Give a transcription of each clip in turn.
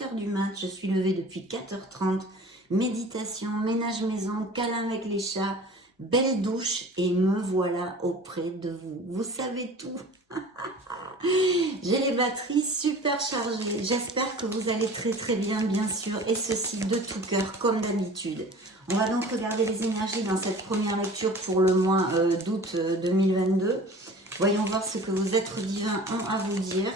7 h du mat, je suis levée depuis 4 h 30. Méditation, ménage maison, câlin avec les chats, belle douche et me voilà auprès de vous. Vous savez tout. J'ai les batteries super chargées. J'espère que vous allez très bien, bien sûr, et ceci de tout cœur, comme d'habitude. On va donc regarder les énergies dans cette première lecture pour le mois d'août 2022. Voyons voir ce que vos êtres divins ont à vous dire.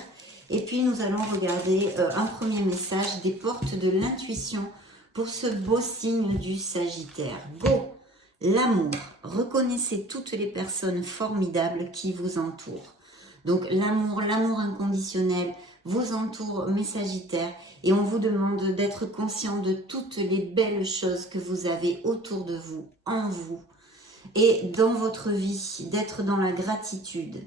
Et puis nous allons regarder un premier message des portes de l'intuition pour ce beau signe du Sagittaire. Go! L'amour. Reconnaissez toutes les personnes formidables qui vous entourent. Donc l'amour inconditionnel vous entoure, mes Sagittaires, et on vous demande d'être conscient de toutes les belles choses que vous avez autour de vous, en vous, et dans votre vie, d'être dans la gratitude.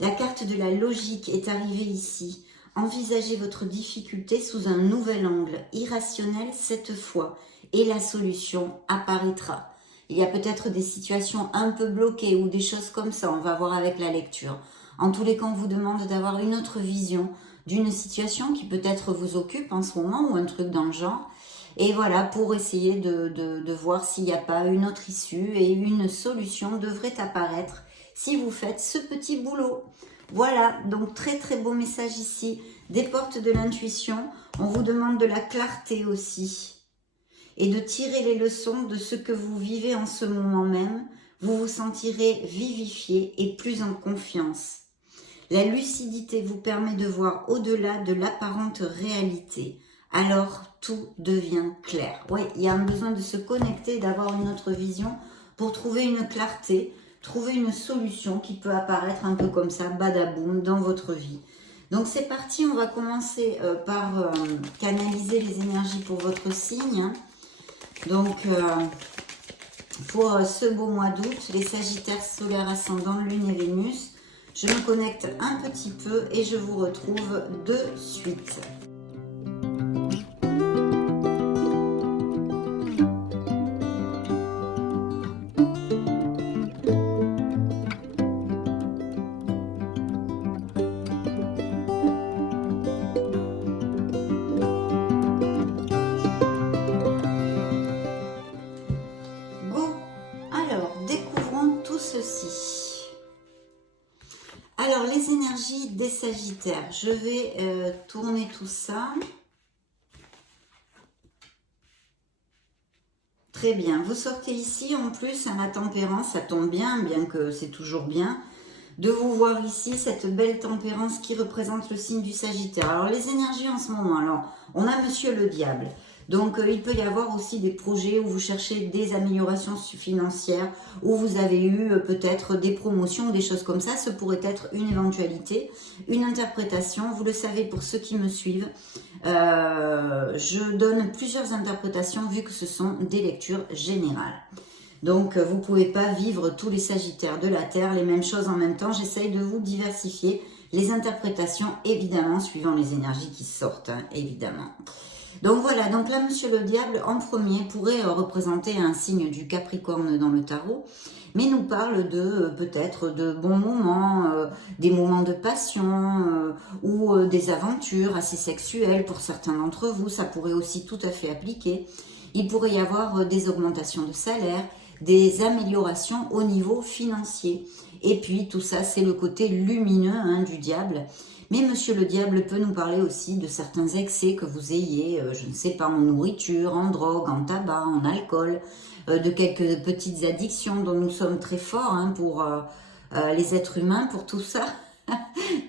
La carte de la logique est arrivée ici. Envisagez votre difficulté sous un nouvel angle, irrationnel cette fois, et la solution apparaîtra. Il y a peut-être des situations un peu bloquées ou des choses comme ça, on va voir avec la lecture. En tous les cas, on vous demande d'avoir une autre vision d'une situation qui peut-être vous occupe en ce moment ou un truc dans le genre. Et voilà, pour essayer de voir s'il n'y a pas une autre issue et une solution devrait apparaître si vous faites ce petit boulot. Voilà, donc très beau message ici, des portes de l'intuition. On vous demande de la clarté aussi et de tirer les leçons de ce que vous vivez en ce moment même. Vous vous sentirez vivifié et plus en confiance. La lucidité vous permet de voir au-delà de l'apparente réalité. Alors, tout devient clair. Oui, il y a un besoin de se connecter, d'avoir une autre vision pour trouver une clarté, trouver une solution qui peut apparaître un peu comme ça, badaboum, dans votre vie. Donc c'est parti, on va commencer par canaliser les énergies pour votre signe. Donc, pour ce beau mois d'août, les Sagittaires solaires ascendant, Lune et Vénus, je me connecte un petit peu et je vous retrouve de suite. Go! Alors, découvrons tout ceci. Alors, les énergies des Sagittaires. Je vais tourner tout ça. Très bien. Vous sortez ici, en plus, à la tempérance. Ça tombe bien que c'est toujours bien, de vous voir ici, cette belle tempérance qui représente le signe du Sagittaire. Alors, les énergies en ce moment. Alors, on a Monsieur le Diable. Donc, il peut y avoir aussi des projets où vous cherchez des améliorations financières, où vous avez eu peut-être des promotions, des choses comme ça. Ce pourrait être une éventualité, une interprétation. Vous le savez pour ceux qui me suivent. Je donne plusieurs interprétations vu que ce sont des lectures générales. Donc, vous ne pouvez pas vivre tous les Sagittaires de la Terre, les mêmes choses en même temps. J'essaye de vous diversifier les interprétations, évidemment, suivant les énergies qui sortent, hein, évidemment. Donc voilà, donc là, Monsieur le Diable, en premier, pourrait représenter un signe du Capricorne dans le tarot, mais nous parle de peut-être de bons moments, des moments de passion ou des aventures assez sexuelles pour certains d'entre vous. Ça pourrait aussi tout à fait appliquer. Il pourrait y avoir des augmentations de salaire, des améliorations au niveau financier. Et puis tout ça, c'est le côté lumineux, hein, du diable. Mais Monsieur le Diable peut nous parler aussi de certains excès que vous ayez, je ne sais pas, en nourriture, en drogue, en tabac, en alcool, de quelques petites addictions dont nous sommes très forts, hein, pour les êtres humains, pour tout ça.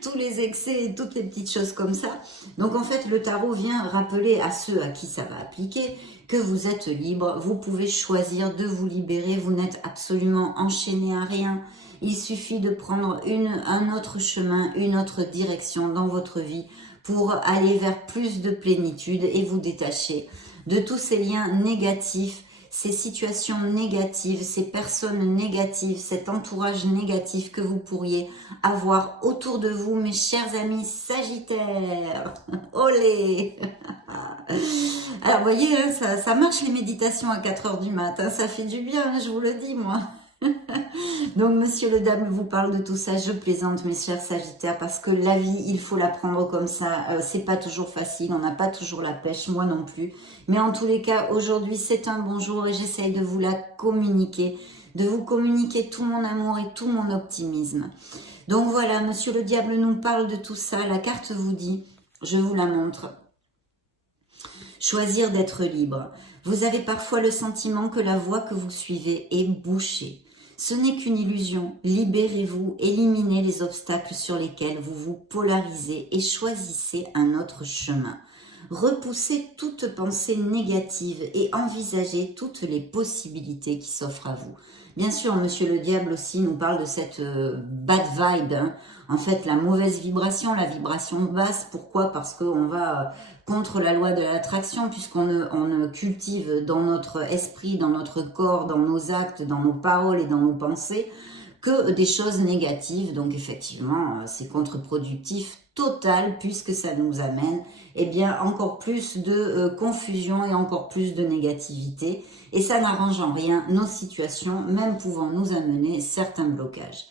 Tous les excès et toutes les petites choses comme ça. Donc en fait, le tarot vient rappeler à ceux à qui ça va appliquer que vous êtes libre, vous pouvez choisir de vous libérer, vous n'êtes absolument enchaîné à rien. Il suffit de prendre un autre chemin, une autre direction dans votre vie pour aller vers plus de plénitude et vous détacher de tous ces liens négatifs, ces situations négatives, ces personnes négatives, cet entourage négatif que vous pourriez avoir autour de vous, mes chers amis Sagittaires. Olé! Alors, vous voyez, hein, ça marche les méditations à 4 h du matin, ça fait du bien, hein, je vous le dis, moi. Donc, Monsieur le Diable vous parle de tout ça. Je plaisante, mes chers Sagittaires, parce que la vie, il faut la prendre comme ça. C'est pas toujours facile, on n'a pas toujours la pêche, moi non plus. Mais en tous les cas, aujourd'hui, c'est un bon jour et j'essaye de vous la communiquer, de vous communiquer tout mon amour et tout mon optimisme. Donc voilà, Monsieur le Diable nous parle de tout ça. La carte vous dit, je vous la montre. Choisir d'être libre. Vous avez parfois le sentiment que la voie que vous suivez est bouchée. Ce n'est qu'une illusion. Libérez-vous, éliminez les obstacles sur lesquels vous vous polarisez et choisissez un autre chemin. Repoussez toute pensée négative et envisagez toutes les possibilités qui s'offrent à vous. Bien sûr, Monsieur le Diable aussi nous parle de cette bad vibe, hein. En fait, la mauvaise vibration, la vibration basse. Pourquoi? Parce qu'on va contre la loi de l'attraction, puisqu'on ne cultive dans notre esprit, dans notre corps, dans nos actes, dans nos paroles et dans nos pensées que des choses négatives. Donc effectivement, c'est contre-productif total, puisque ça nous amène encore plus de confusion et encore plus de négativité. Et ça n'arrange en rien nos situations, même pouvant nous amener certains blocages.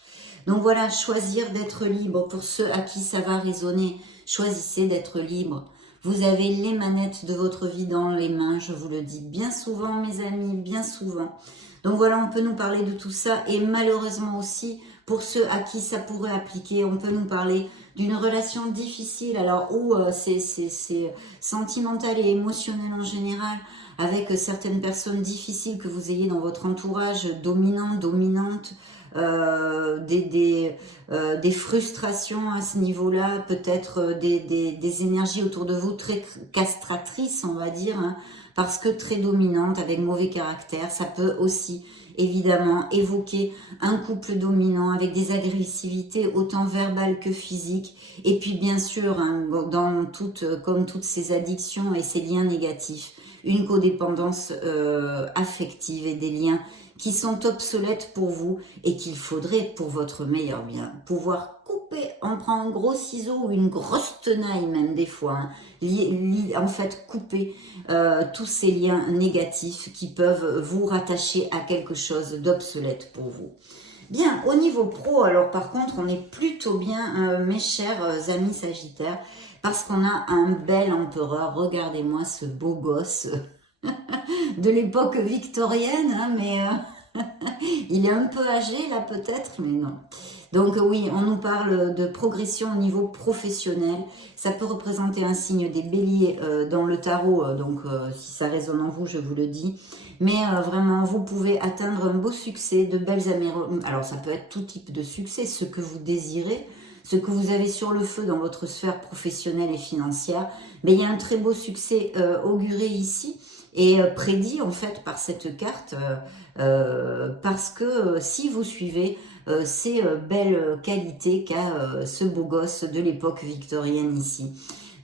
Donc voilà, choisir d'être libre. Pour ceux à qui ça va résonner, choisissez d'être libre. Vous avez les manettes de votre vie dans les mains, je vous le dis bien souvent, mes amis, bien souvent. Donc voilà, on peut nous parler de tout ça. Et malheureusement aussi, pour ceux à qui ça pourrait appliquer, on peut nous parler d'une relation difficile, alors où c'est sentimental et émotionnel en général, avec certaines personnes difficiles que vous ayez dans votre entourage, dominant, dominante, des frustrations à ce niveau-là, peut-être des énergies autour de vous très castratrices, on va dire, hein, parce que très dominante, avec mauvais caractère. Ça peut aussi évidemment évoquer un couple dominant avec des agressivités autant verbales que physiques. Et puis bien sûr, hein, comme toutes ces addictions et ces liens négatifs, une codépendance affective et des liens qui sont obsolètes pour vous et qu'il faudrait, pour votre meilleur bien, pouvoir couper. On prend un gros ciseau ou une grosse tenaille même des fois, hein, en fait couper tous ces liens négatifs qui peuvent vous rattacher à quelque chose d'obsolète pour vous. Bien, au niveau pro, alors par contre, on est plutôt bien, mes chers amis Sagittaires, parce qu'on a un bel empereur. Regardez-moi ce beau gosse de l'époque victorienne, hein, mais il est un peu âgé là peut-être, mais non. Donc oui, on nous parle de progression au niveau professionnel. Ça peut représenter un signe des béliers dans le tarot, donc si ça résonne en vous, je vous le dis. Mais vraiment, vous pouvez atteindre un beau succès, de belles améliorations. Alors ça peut être tout type de succès, ce que vous désirez, ce que vous avez sur le feu dans votre sphère professionnelle et financière. Mais il y a un très beau succès auguré ici et prédit en fait par cette carte, parce que si vous suivez ces belles qualités qu'a ce beau gosse de l'époque victorienne ici.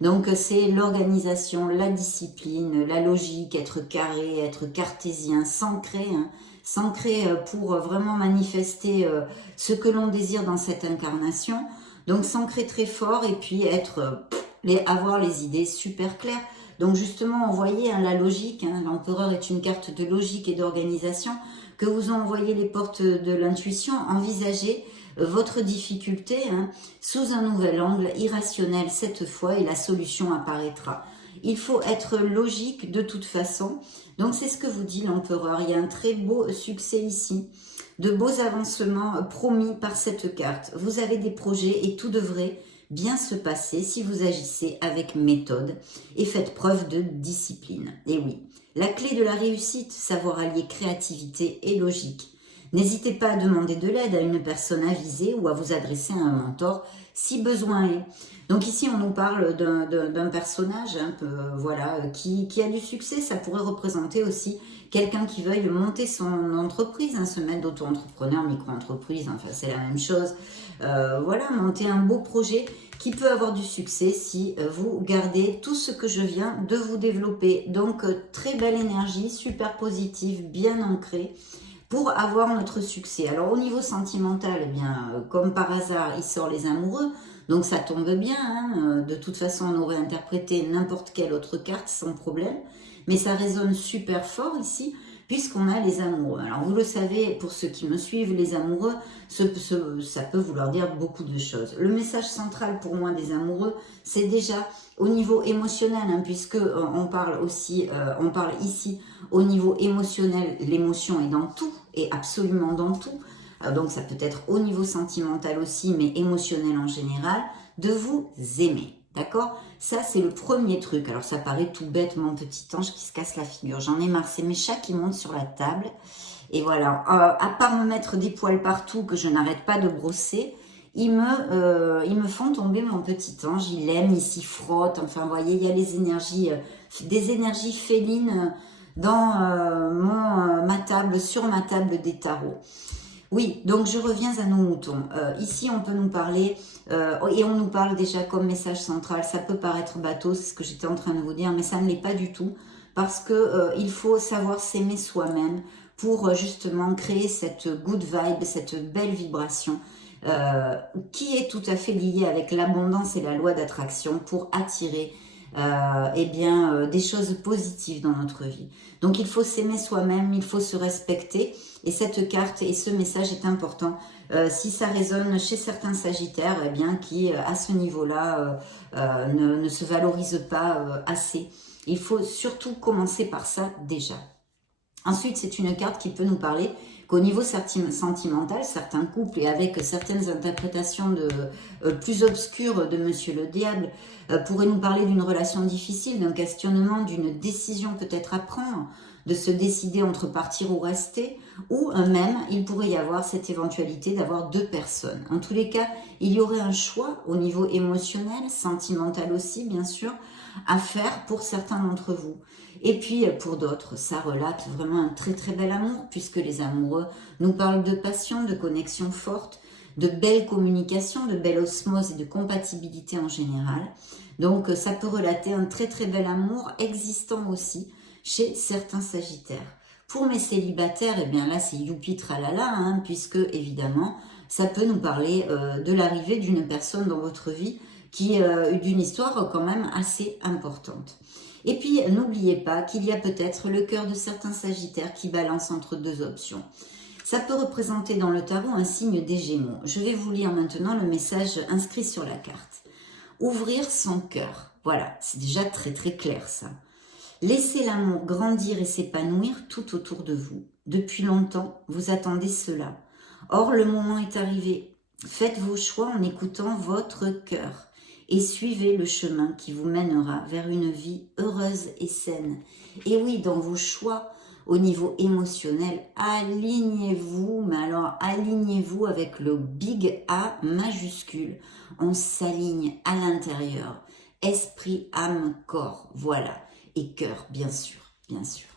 Donc c'est l'organisation, la discipline, la logique, être carré, être cartésien, s'ancrer, hein, s'ancrer pour vraiment manifester ce que l'on désire dans cette incarnation. Donc s'ancrer très fort et puis avoir les idées super claires. Donc justement, on voyait hein, la logique, hein, l'empereur est une carte de logique et d'organisation, que vous envoyez les portes de l'intuition, envisagez votre difficulté hein, sous un nouvel angle, irrationnel cette fois, et la solution apparaîtra. Il faut être logique de toute façon. Donc c'est ce que vous dit l'empereur. Il y a un très beau succès ici, de beaux avancements promis par cette carte. Vous avez des projets et tout devrait bien se passer si vous agissez avec méthode et faites preuve de discipline. Et oui, la clé de la réussite, savoir allier créativité et logique. N'hésitez pas à demander de l'aide à une personne avisée ou à vous adresser à un mentor si besoin est. Donc ici, on nous parle d'un personnage voilà, qui a du succès. Ça pourrait représenter aussi quelqu'un qui veuille monter son entreprise, hein, se mettre d'auto-entrepreneur, micro-entreprise, enfin c'est la même chose. Voilà, monter un beau projet qui peut avoir du succès si vous gardez tout ce que je viens de vous développer. Donc très belle énergie, super positive, bien ancrée, pour avoir notre succès. Alors au niveau sentimental, eh bien, comme par hasard, il sort les amoureux, donc ça tombe bien, hein. De toute façon on aurait interprété n'importe quelle autre carte sans problème, mais ça résonne super fort ici, puisqu'on a les amoureux. Alors vous le savez, pour ceux qui me suivent, les amoureux, ça peut vouloir dire beaucoup de choses. Le message central pour moi des amoureux, c'est déjà au niveau émotionnel, hein, puisque on parle ici au niveau émotionnel. L'émotion est dans tout, et absolument dans tout. Donc ça peut être au niveau sentimental aussi, mais émotionnel en général, de vous aimer. D'accord? Ça, c'est le premier truc. Alors, ça paraît tout bête, mon petit ange qui se casse la figure. J'en ai marre, c'est mes chats qui montent sur la table. Et voilà, à part me mettre des poils partout que je n'arrête pas de brosser, ils me font tomber mon petit ange. Il aime, il s'y frotte. Enfin, vous voyez, il y a les énergies, des énergies félines dans ma table, sur ma table des tarots. Oui, donc je reviens à nos moutons. Ici, on peut nous parler, et on nous parle déjà comme message central, ça peut paraître bateau, c'est ce que j'étais en train de vous dire, mais ça ne l'est pas du tout, parce que il faut savoir s'aimer soi-même pour justement créer cette good vibe, cette belle vibration, qui est tout à fait liée avec l'abondance et la loi d'attraction pour attirer des choses positives dans notre vie. Donc il faut s'aimer soi-même, il faut se respecter, et cette carte et ce message est important. Si ça résonne chez certains sagittaires, eh bien qui à ce niveau-là ne se valorisent pas assez. Il faut surtout commencer par ça déjà. Ensuite, c'est une carte qui peut nous parler qu'au niveau sentimental, certains couples et avec certaines interprétations plus obscures de Monsieur le Diable pourraient nous parler d'une relation difficile, d'un questionnement, d'une décision peut-être à prendre, de se décider entre partir ou rester, ou même il pourrait y avoir cette éventualité d'avoir deux personnes. En tous les cas, il y aurait un choix au niveau émotionnel, sentimental aussi bien sûr, à faire pour certains d'entre vous. Et puis pour d'autres, ça relate vraiment un très très bel amour, puisque les amoureux nous parlent de passion, de connexion forte, de belle communication, de belle osmose et de compatibilité en général. Donc ça peut relater un très très bel amour existant aussi chez certains sagittaires. Pour mes célibataires, eh bien là c'est youpi tralala, hein, puisque évidemment ça peut nous parler de l'arrivée d'une personne dans votre vie qui d'une histoire quand même assez importante. Et puis, n'oubliez pas qu'il y a peut-être le cœur de certains sagittaires qui balance entre deux options. Ça peut représenter dans le tarot un signe des Gémeaux. Je vais vous lire maintenant le message inscrit sur la carte. Ouvrir son cœur. Voilà, c'est déjà très très clair ça. Laissez l'amour grandir et s'épanouir tout autour de vous. Depuis longtemps, vous attendez cela. Or, le moment est arrivé. Faites vos choix en écoutant votre cœur. Et suivez le chemin qui vous mènera vers une vie heureuse et saine. Et oui, dans vos choix, au niveau émotionnel, alignez-vous, mais alors alignez-vous avec le big A majuscule. On s'aligne à l'intérieur. Esprit, âme, corps, voilà. Et cœur, bien sûr, bien sûr.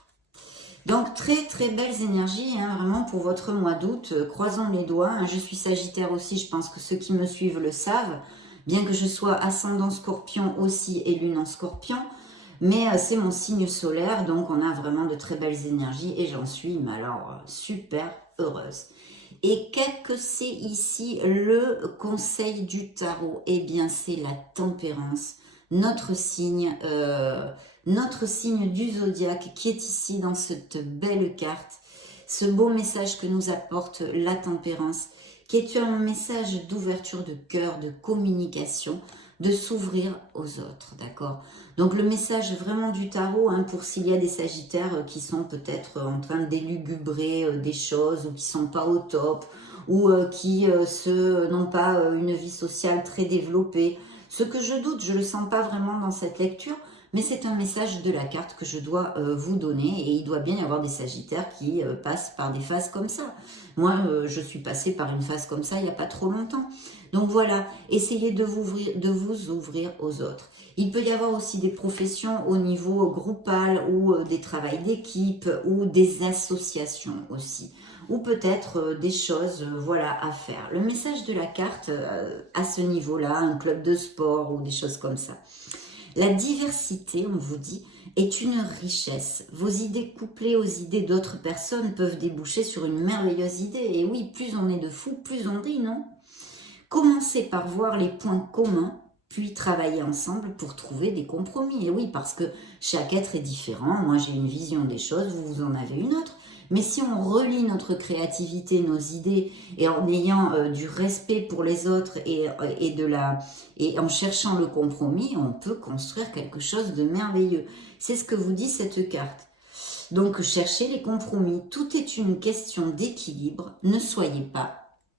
Donc, très très belles énergies, hein, vraiment pour votre mois d'août. Croisons les doigts, hein. Je suis Sagittaire aussi, je pense que ceux qui me suivent le savent. Bien que je sois ascendant Scorpion aussi et lune en Scorpion, mais c'est mon signe solaire, donc on a vraiment de très belles énergies et j'en suis, mais alors, super heureuse. Et quel que c'est ici le conseil du tarot, eh bien c'est la tempérance, notre signe du zodiaque qui est ici dans cette belle carte, ce beau message que nous apporte la tempérance, qui est un message d'ouverture de cœur, de communication, de s'ouvrir aux autres, d'accord? Donc le message vraiment du tarot, hein, pour s'il y a des sagittaires qui sont peut-être en train d'élugubrer des choses, ou qui sont pas au top, ou qui n'ont pas une vie sociale très développée. Ce que je doute, je le sens pas vraiment dans cette lecture, mais c'est un message de la carte que je dois vous donner, et il doit bien y avoir des sagittaires qui passent par des phases comme ça. Moi, je suis passée par une phase comme ça il n'y a pas trop longtemps. Donc voilà, essayez de vous ouvrir aux autres. Il peut y avoir aussi des professions au niveau groupal, ou des travails d'équipe, ou des associations aussi, ou peut-être des choses voilà, à faire. Le message de la carte à ce niveau-là, un club de sport ou des choses comme ça. La diversité, on vous dit, est une richesse. Vos idées couplées aux idées d'autres personnes peuvent déboucher sur une merveilleuse idée. Et oui, plus on est de fous, plus on rit, non? Commencez par voir les points communs puis travailler ensemble pour trouver des compromis. Et oui, parce que chaque être est différent. Moi, j'ai une vision des choses, vous en avez une autre. Mais si on relie notre créativité, nos idées, et en ayant du respect pour les autres et en cherchant le compromis, on peut construire quelque chose de merveilleux. C'est ce que vous dit cette carte. Donc, cherchez les compromis. Tout est une question d'équilibre. Ne soyez pas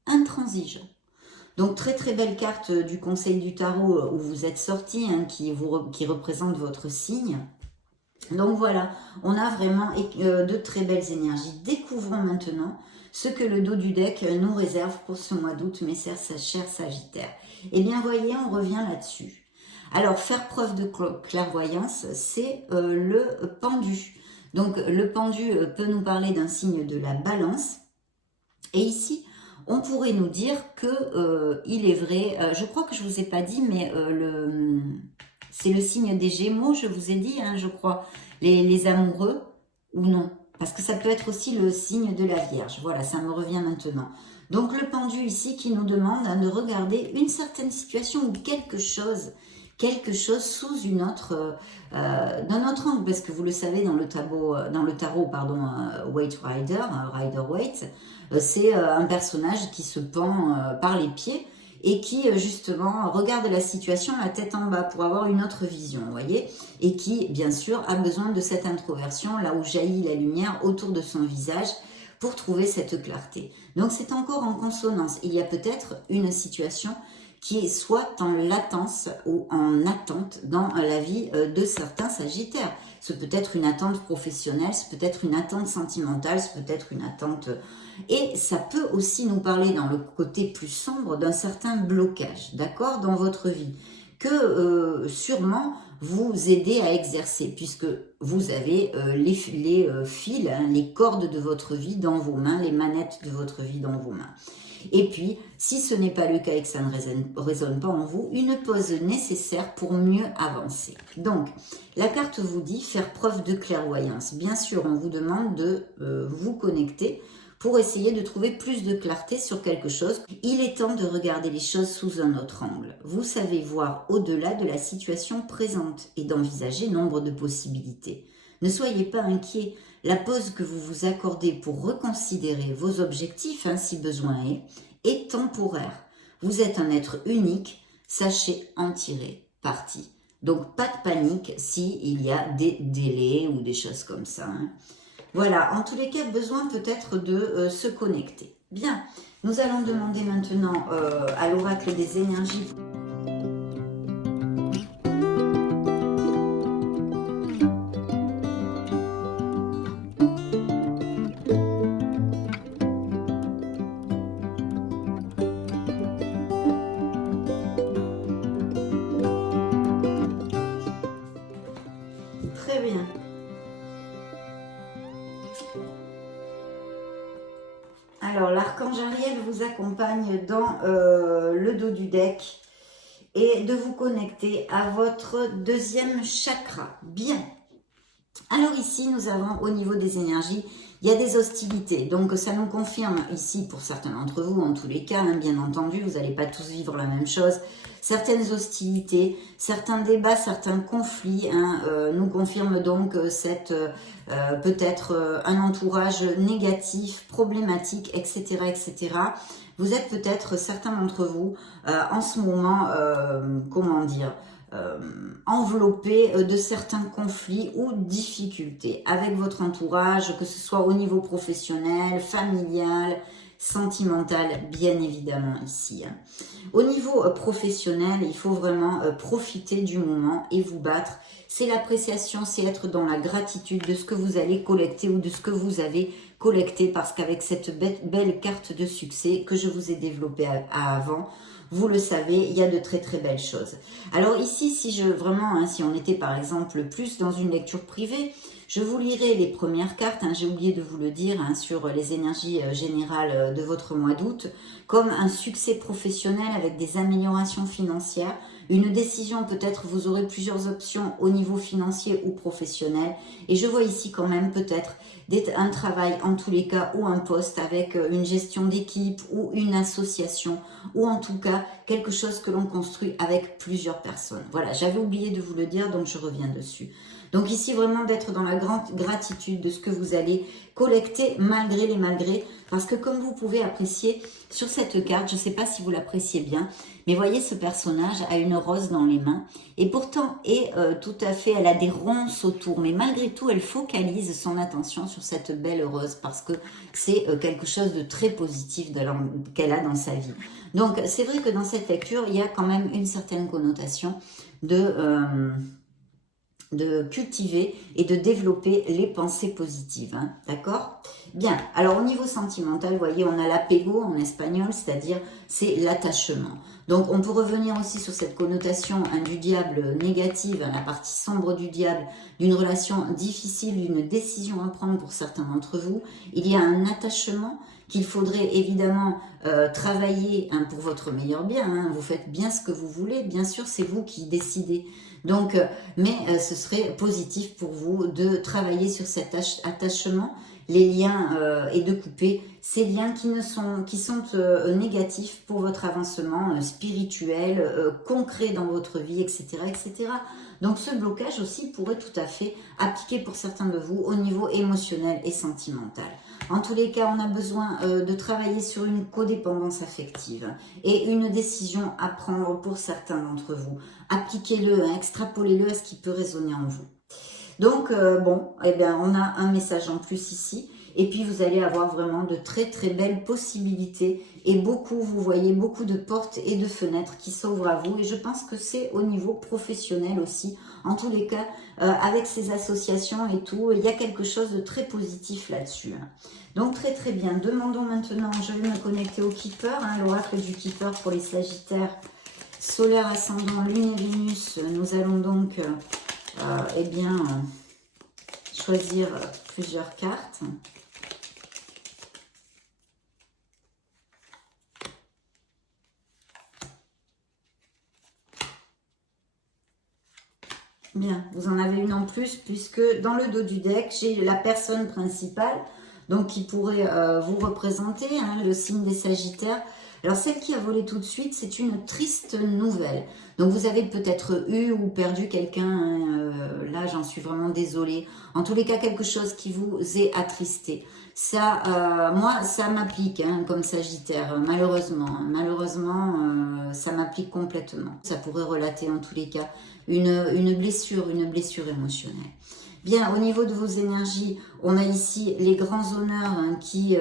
intransigeants. Donc, très très belle carte du Conseil du Tarot où vous êtes sorti, hein, qui représente votre signe. Donc voilà, on a vraiment de très belles énergies. Découvrons maintenant ce que le dos du deck nous réserve pour ce mois d'août, mes chers Sagittaires. Eh bien, voyez, on revient là-dessus. Alors, faire preuve de clairvoyance, c'est le pendu. Donc, le pendu peut nous parler d'un signe de la balance. Et ici, on pourrait nous dire que il est vrai, je crois que je ne vous ai pas dit, mais c'est le signe des Gémeaux, je vous ai dit, hein, je crois, les amoureux, ou non? Parce que ça peut être aussi le signe de la Vierge. Voilà, ça me revient maintenant. Donc, le pendu ici qui nous demande hein, de regarder une certaine situation ou quelque chose sous une autre, d'un autre angle, parce que vous le savez, dans le tarot, Waite Rider, Rider Waite, c'est un personnage qui se pend par les pieds et qui justement regarde la situation la tête en bas pour avoir une autre vision, vous voyez, et qui bien sûr a besoin de cette introversion, là où jaillit la lumière autour de son visage, pour trouver cette clarté. Donc c'est encore en consonance. Il y a peut-être une situation qui est soit en latence ou en attente dans la vie de certains Sagittaires. Ce peut être une attente professionnelle, ce peut être une attente sentimentale, ce peut être une attente... Et ça peut aussi nous parler dans le côté plus sombre d'un certain blocage, d'accord, dans votre vie, que sûrement vous aidez à exercer, puisque vous avez les fils, hein, les cordes de votre vie dans vos mains, les manettes de votre vie dans vos mains. Et puis, si ce n'est pas le cas et que ça ne résonne pas en vous, une pause nécessaire pour mieux avancer. Donc, la carte vous dit faire preuve de clairvoyance. Bien sûr, on vous demande de vous connecter pour essayer de trouver plus de clarté sur quelque chose. Il est temps de regarder les choses sous un autre angle. Vous savez voir au-delà de la situation présente et d'envisager nombre de possibilités. Ne soyez pas inquiets. La pause que vous vous accordez pour reconsidérer vos objectifs, hein, si besoin est temporaire. Vous êtes un être unique, sachez en tirer parti. Donc, pas de panique s'il y a des délais ou des choses comme ça. Hein. Voilà, en tous les cas, besoin peut-être de se connecter. Bien, nous allons demander maintenant à l'oracle des énergies. Très bien. Alors, l'archange Ariel vous accompagne dans le dos du deck et de vous connecter à votre deuxième chakra. Bien. Alors ici, nous avons au niveau des énergies, il y a des hostilités. Donc, ça nous confirme ici, pour certains d'entre vous, en tous les cas, hein, bien entendu, vous n'allez pas tous vivre la même chose. Certaines hostilités, certains débats, certains conflits hein, nous confirment donc peut-être un entourage négatif, problématique, etc., etc. Vous êtes peut-être, certains d'entre vous, en ce moment, comment dire, enveloppé de certains conflits ou difficultés avec votre entourage, que ce soit au niveau professionnel, familial, sentimental, bien évidemment ici. Hein. Au niveau professionnel, il faut vraiment profiter du moment et vous battre. C'est l'appréciation, c'est être dans la gratitude de ce que vous allez collecter ou de ce que vous avez collecté, parce qu'avec cette belle carte de succès que je vous ai développée avant, vous le savez, il y a de très très belles choses. Alors ici, si on était par exemple plus dans une lecture privée, Je vous lirai les premières cartes, hein, j'ai oublié de vous le dire, hein, sur les énergies générales de votre mois d'août, comme un succès professionnel avec des améliorations financières, une décision, peut-être vous aurez plusieurs options au niveau financier ou professionnel, et je vois ici quand même peut-être un travail en tous les cas, ou un poste avec une gestion d'équipe ou une association, ou en tout cas quelque chose que l'on construit avec plusieurs personnes. Voilà, j'avais oublié de vous le dire, donc je reviens dessus. Donc ici, vraiment d'être dans la grande gratitude de ce que vous allez collecter malgré les malgrés. Parce que comme vous pouvez apprécier sur cette carte, je ne sais pas si vous l'appréciez bien, mais voyez, ce personnage a une rose dans les mains. Et pourtant, tout à fait, elle a des ronces autour. Mais malgré tout, elle focalise son attention sur cette belle rose. Parce que c'est quelque chose de très positif qu'elle a dans sa vie. Donc, c'est vrai que dans cette lecture, il y a quand même une certaine connotation de cultiver et de développer les pensées positives, hein, d'accord? Bien, alors au niveau sentimental, vous voyez, on a l'apego en espagnol, c'est-à-dire c'est l'attachement. Donc on peut revenir aussi sur cette connotation du diable négative, la partie sombre du diable, d'une relation difficile, d'une décision à prendre pour certains d'entre vous. Il y a un attachement qu'il faudrait évidemment travailler, hein, pour votre meilleur bien, hein. Vous faites bien ce que vous voulez, bien sûr, c'est vous qui décidez. Donc, mais ce serait positif pour vous de travailler sur cet attachement, les liens, et de couper ces liens qui sont négatifs pour votre avancement spirituel, concret dans votre vie, etc., etc. Donc ce blocage aussi pourrait tout à fait appliquer pour certains de vous au niveau émotionnel et sentimental. En tous les cas, on a besoin de travailler sur une codépendance affective et une décision à prendre pour certains d'entre vous. Appliquez-le, hein, extrapolez-le à ce qui peut résonner en vous. Donc, bon, eh bien, on a un message en plus ici. Et puis, vous allez avoir vraiment de très, très belles possibilités. Et beaucoup, vous voyez, beaucoup de portes et de fenêtres qui s'ouvrent à vous. Et je pense que c'est au niveau professionnel aussi. En tous les cas, avec ces associations et tout, il y a quelque chose de très positif là-dessus, hein. Donc, très, très bien. Demandons maintenant, je vais me connecter au Keeper, hein, l'oracle du Keeper pour les Sagittaires. Solaire, ascendant, Lune et Vénus. Nous allons donc... eh bien, choisir plusieurs cartes. Bien, vous en avez une en plus, puisque dans le dos du deck, j'ai la personne principale, donc qui pourrait vous représenter, hein, le signe des Sagittaires. Alors, celle qui a volé tout de suite, c'est une triste nouvelle. Donc, vous avez peut-être eu ou perdu quelqu'un, hein, là, j'en suis vraiment désolée. En tous les cas, quelque chose qui vous est attristé. Ça, moi, ça m'applique, hein, comme Sagittaire, malheureusement. Malheureusement, ça m'applique complètement. Ça pourrait relater, en tous les cas, une blessure émotionnelle. Bien, au niveau de vos énergies, on a ici les grands honneurs, hein, qui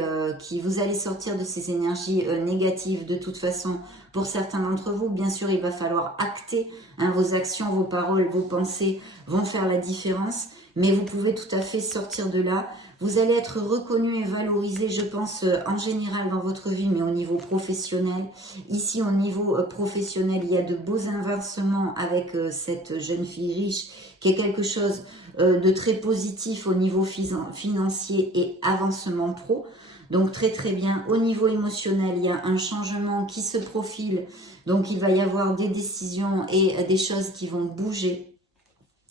vous allez sortir de ces énergies négatives de toute façon. Pour certains d'entre vous, bien sûr, il va falloir acter, hein, vos actions, vos paroles, vos pensées vont faire la différence. Mais vous pouvez tout à fait sortir de là. Vous allez être reconnu et valorisé, je pense, en général dans votre vie, mais au niveau professionnel. Ici, au niveau professionnel, il y a de beaux inversements avec cette jeune fille riche, qui est quelque chose de très positif au niveau financier et avancement pro. Donc très très bien. Au niveau émotionnel, il y a un changement qui se profile. Donc il va y avoir des décisions et des choses qui vont bouger.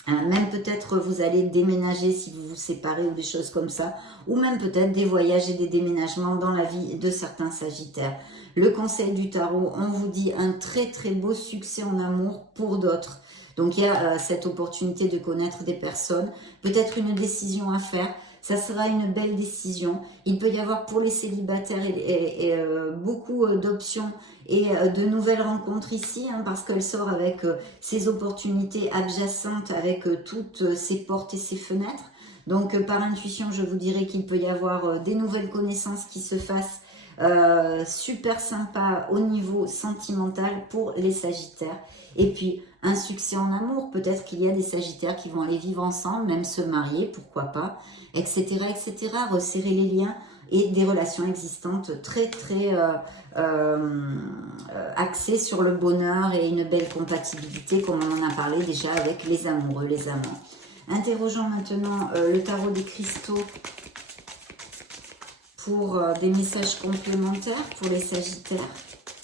Même peut-être vous allez déménager si vous vous séparez ou des choses comme ça. Ou même peut-être des voyages et des déménagements dans la vie de certains Sagittaires. Le conseil du tarot, on vous dit un très très beau succès en amour pour d'autres. Donc il y a cette opportunité de connaître des personnes. Peut-être une décision à faire. Ça sera une belle décision. Il peut y avoir pour les célibataires beaucoup d'options et de nouvelles rencontres ici, hein, parce qu'elle sort avec ces opportunités adjacentes, avec toutes ces portes et ces fenêtres. Donc par intuition, je vous dirais qu'il peut y avoir des nouvelles connaissances qui se fassent super sympa au niveau sentimental pour les Sagittaires. Et puis un succès en amour, peut-être qu'il y a des Sagittaires qui vont aller vivre ensemble, même se marier, pourquoi pas, etc., etc., resserrer les liens et des relations existantes très très axées sur le bonheur et une belle compatibilité, comme on en a parlé déjà avec les amoureux, les amants. Interrogeons maintenant le tarot des cristaux pour des messages complémentaires pour les Sagittaires.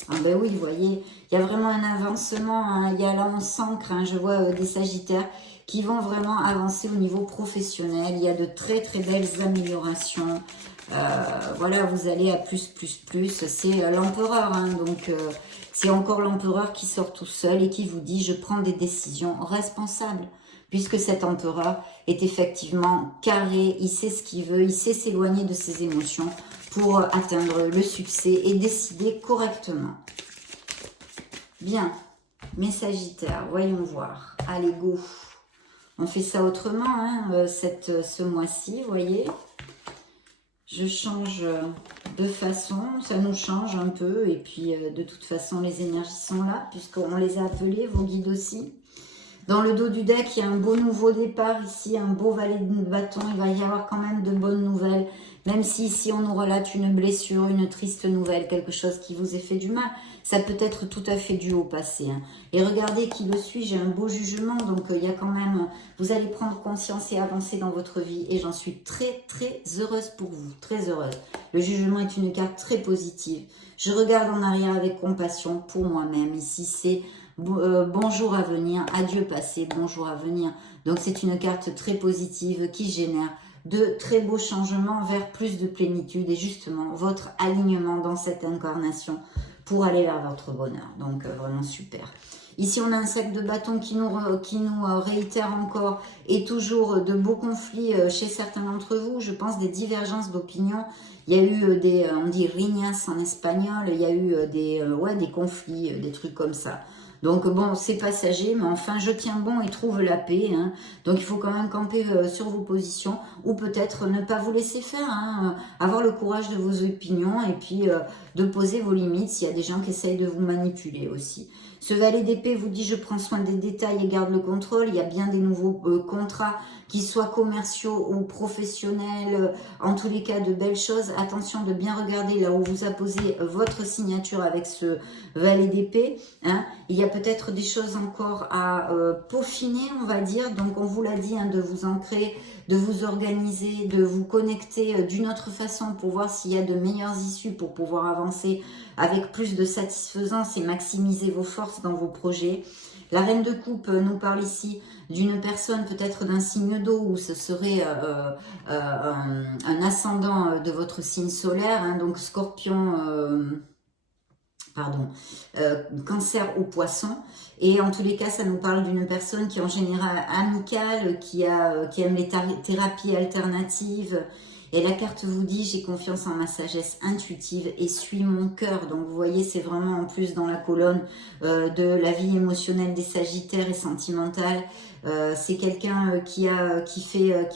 Ah ben oui, vous voyez, il y a vraiment un avancement, hein. Il y a là, on s'ancre, hein, je vois des Sagittaires qui vont vraiment avancer au niveau professionnel. Il y a de très très belles améliorations. Voilà, vous allez à plus, plus, plus. C'est l'empereur, hein, donc c'est encore l'empereur qui sort tout seul et qui vous dit « je prends des décisions responsables ». Puisque cet empereur est effectivement carré, il sait ce qu'il veut, il sait s'éloigner de ses émotions pour atteindre le succès et décider correctement. Bien, mes Sagittaires, voyons voir. Allez, go. On fait ça autrement, hein, ce mois-ci, vous voyez. Je change de façon, ça nous change un peu. Et puis, de toute façon, les énergies sont là, puisqu'on les a appelés, vos guides aussi. Dans le dos du deck, il y a un beau nouveau départ ici, un beau valet de bâton. Il va y avoir quand même de bonnes nouvelles. Même si ici, on nous relate une blessure, une triste nouvelle, quelque chose qui vous ait fait du mal. Ça peut être tout à fait dû au passé, hein. Et regardez qui le suit, j'ai un beau jugement. Donc, il y a quand même... Vous allez prendre conscience et avancer dans votre vie. Et j'en suis très, très heureuse pour vous. Très heureuse. Le jugement est une carte très positive. Je regarde en arrière avec compassion pour moi-même. Ici, c'est... bonjour à venir, adieu passé, bonjour à venir. Donc c'est une carte très positive qui génère de très beaux changements vers plus de plénitude et justement votre alignement dans cette incarnation pour aller vers votre bonheur. Donc vraiment super. Ici on a un sac de bâton qui nous réitère encore et toujours de beaux conflits chez certains d'entre vous. Je pense des divergences d'opinion. Il y a eu on dit riñas en espagnol, il y a eu des conflits, des trucs comme ça. Donc bon, c'est passager, mais enfin, je tiens bon et trouve la paix, hein. Donc il faut quand même camper sur vos positions ou peut-être ne pas vous laisser faire, hein. Avoir le courage de vos opinions et puis de poser vos limites s'il y a des gens qui essayent de vous manipuler aussi. Ce valet d'épée vous dit « je prends soin des détails et garde le contrôle ». Il y a bien des nouveaux contrats, qu'ils soient commerciaux ou professionnels, en tous les cas de belles choses. Attention de bien regarder là où vous apposez votre signature avec ce valet d'épée, hein. Il y a peut-être des choses encore à peaufiner, on va dire. Donc on vous l'a dit, hein, de vous ancrer, de vous organiser, de vous connecter d'une autre façon pour voir s'il y a de meilleures issues pour pouvoir avancer avec plus de satisfaisance et maximiser vos forces dans vos projets. La reine de coupe nous parle ici d'une personne, peut-être d'un signe d'eau, où ce serait un ascendant de votre signe solaire, hein, donc scorpion, cancer ou poisson. Et en tous les cas, ça nous parle d'une personne qui est en général amicale, qui aime les thérapies alternatives. Et la carte vous dit, j'ai confiance en ma sagesse intuitive et suis mon cœur. Donc vous voyez, c'est vraiment en plus dans la colonne de la vie émotionnelle des Sagittaires et sentimentale. C'est quelqu'un qui a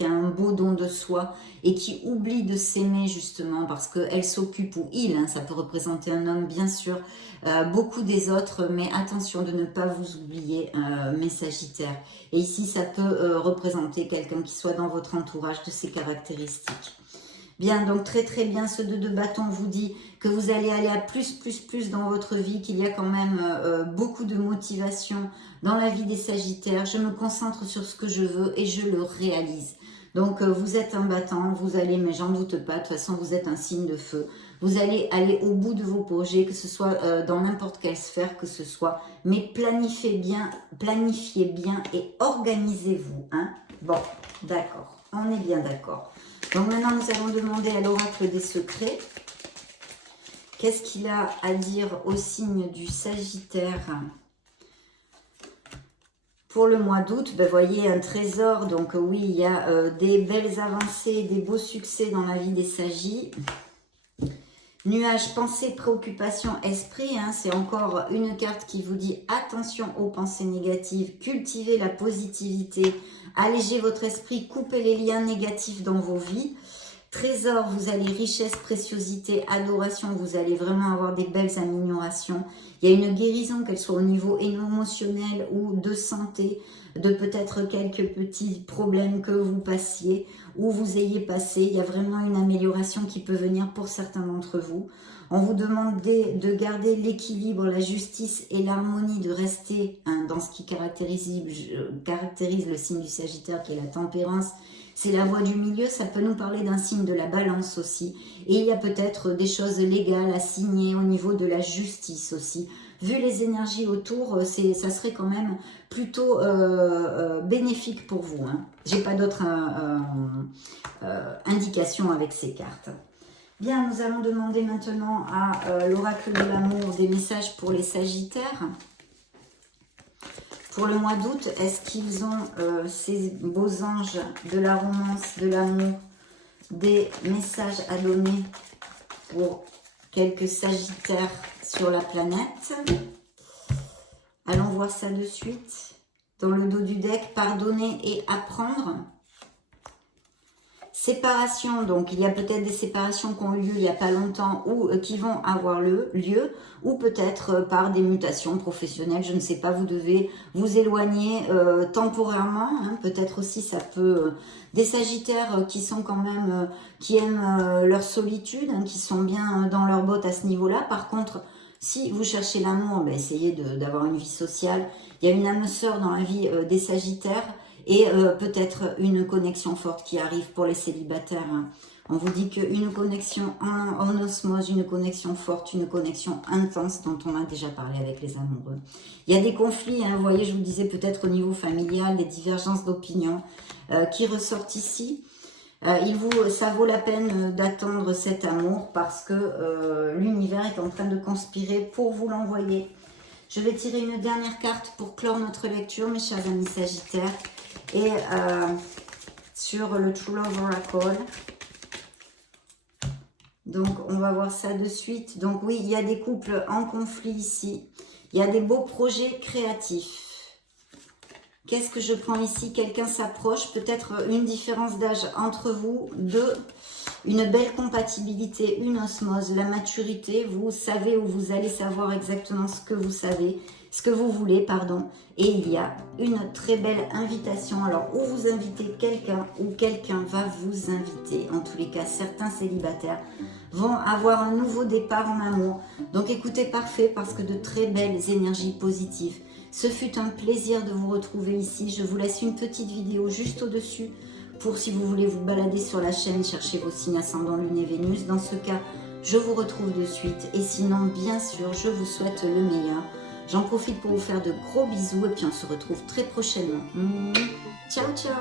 un beau don de soi et qui oublie de s'aimer justement parce qu'elle s'occupe, ou il, hein, ça peut représenter un homme bien sûr, beaucoup des autres, mais attention de ne pas vous oublier, mes Sagittaires. Et ici, ça peut représenter quelqu'un qui soit dans votre entourage de ces caractéristiques. Bien, donc très très bien, ce 2 de bâton vous dit que vous allez aller à plus dans votre vie, qu'il y a quand même beaucoup de motivation dans la vie des Sagittaires. Je me concentre sur ce que je veux et je le réalise. Donc vous êtes un battant, vous allez, mais j'en doute pas, de toute façon vous êtes un signe de feu. Vous allez aller au bout de vos projets, que ce soit dans n'importe quelle sphère que ce soit, mais planifiez bien et organisez-vous, hein. Bon, d'accord, on est bien d'accord. Donc maintenant, nous allons demander à l'oracle des secrets, qu'est-ce qu'il a à dire au signe du Sagittaire pour le mois d'août. Ben, voyez, un trésor, donc oui, il y a des belles avancées, des beaux succès dans la vie des Sagis. Nuages, pensée, préoccupation, esprit, hein, c'est encore une carte qui vous dit attention aux pensées négatives, cultivez la positivité, allégez votre esprit, coupez les liens négatifs dans vos vies. Trésor, vous allez richesse, préciosité, adoration, vous allez vraiment avoir des belles améliorations. Il y a une guérison, qu'elle soit au niveau émotionnel ou de santé, de peut-être quelques petits problèmes que vous passiez ou vous ayez passé. Il y a vraiment une amélioration qui peut venir pour certains d'entre vous. On vous demande de garder l'équilibre, la justice et l'harmonie, de rester dans ce qui caractérise le signe du Sagittaire, qui est la tempérance. C'est la voie du milieu, ça peut nous parler d'un signe de la balance aussi. Et il y a peut-être des choses légales à signer au niveau de la justice aussi. Vu les énergies autour, ça serait quand même plutôt bénéfique pour vous. Hein. J'ai pas d'autres indications avec ces cartes. Bien, nous allons demander maintenant à l'oracle de l'amour des messages pour les Sagittaires. Pour le mois d'août, est-ce qu'ils ont, ces beaux anges de la romance, de l'amour, des messages à donner pour quelques Sagittaires sur la planète? Allons voir ça de suite. Dans le dos du deck, pardonner et apprendre. Séparation, donc il y a peut-être des séparations qui ont eu lieu il n'y a pas longtemps ou qui vont avoir lieu, ou peut-être par des mutations professionnelles, je ne sais pas, vous devez vous éloigner temporairement, hein, peut-être aussi ça peut... des Sagittaires qui sont quand même, qui aiment leur solitude, hein, qui sont bien dans leur botte à ce niveau-là. Par contre, si vous cherchez l'amour, ben, essayez d'avoir une vie sociale. Il y a une âme sœur dans la vie des Sagittaires, et peut-être une connexion forte qui arrive pour les célibataires. Hein. On vous dit qu'une connexion en osmose, une connexion forte, une connexion intense dont on a déjà parlé avec les amoureux. Il y a des conflits, hein, vous voyez, je vous disais peut-être au niveau familial, des divergences d'opinion qui ressortent ici. Ça vaut la peine d'attendre cet amour parce que l'univers est en train de conspirer pour vous l'envoyer. Je vais tirer une dernière carte pour clore notre lecture, mes chers amis Sagittaires. Et sur le True Love Oracle. Donc, on va voir ça de suite. Donc, oui, il y a des couples en conflit ici. Il y a des beaux projets créatifs. Qu'est-ce que je prends ici? Quelqu'un s'approche, peut-être une différence d'âge entre vous, une belle compatibilité, une osmose, la maturité. Vous savez ou vous allez savoir exactement ce que vous savez. Ce que vous voulez, pardon, et il y a une très belle invitation. Alors, ou vous invitez quelqu'un, ou quelqu'un va vous inviter. En tous les cas, certains célibataires vont avoir un nouveau départ en amour. Donc, écoutez, parfait, parce que de très belles énergies positives. Ce fut un plaisir de vous retrouver ici. Je vous laisse une petite vidéo juste au-dessus, pour si vous voulez vous balader sur la chaîne, chercher vos signes ascendant Lune et Vénus. Dans ce cas, je vous retrouve de suite. Et sinon, bien sûr, je vous souhaite le meilleur. J'en profite pour vous faire de gros bisous et puis on se retrouve très prochainement. Ciao, ciao!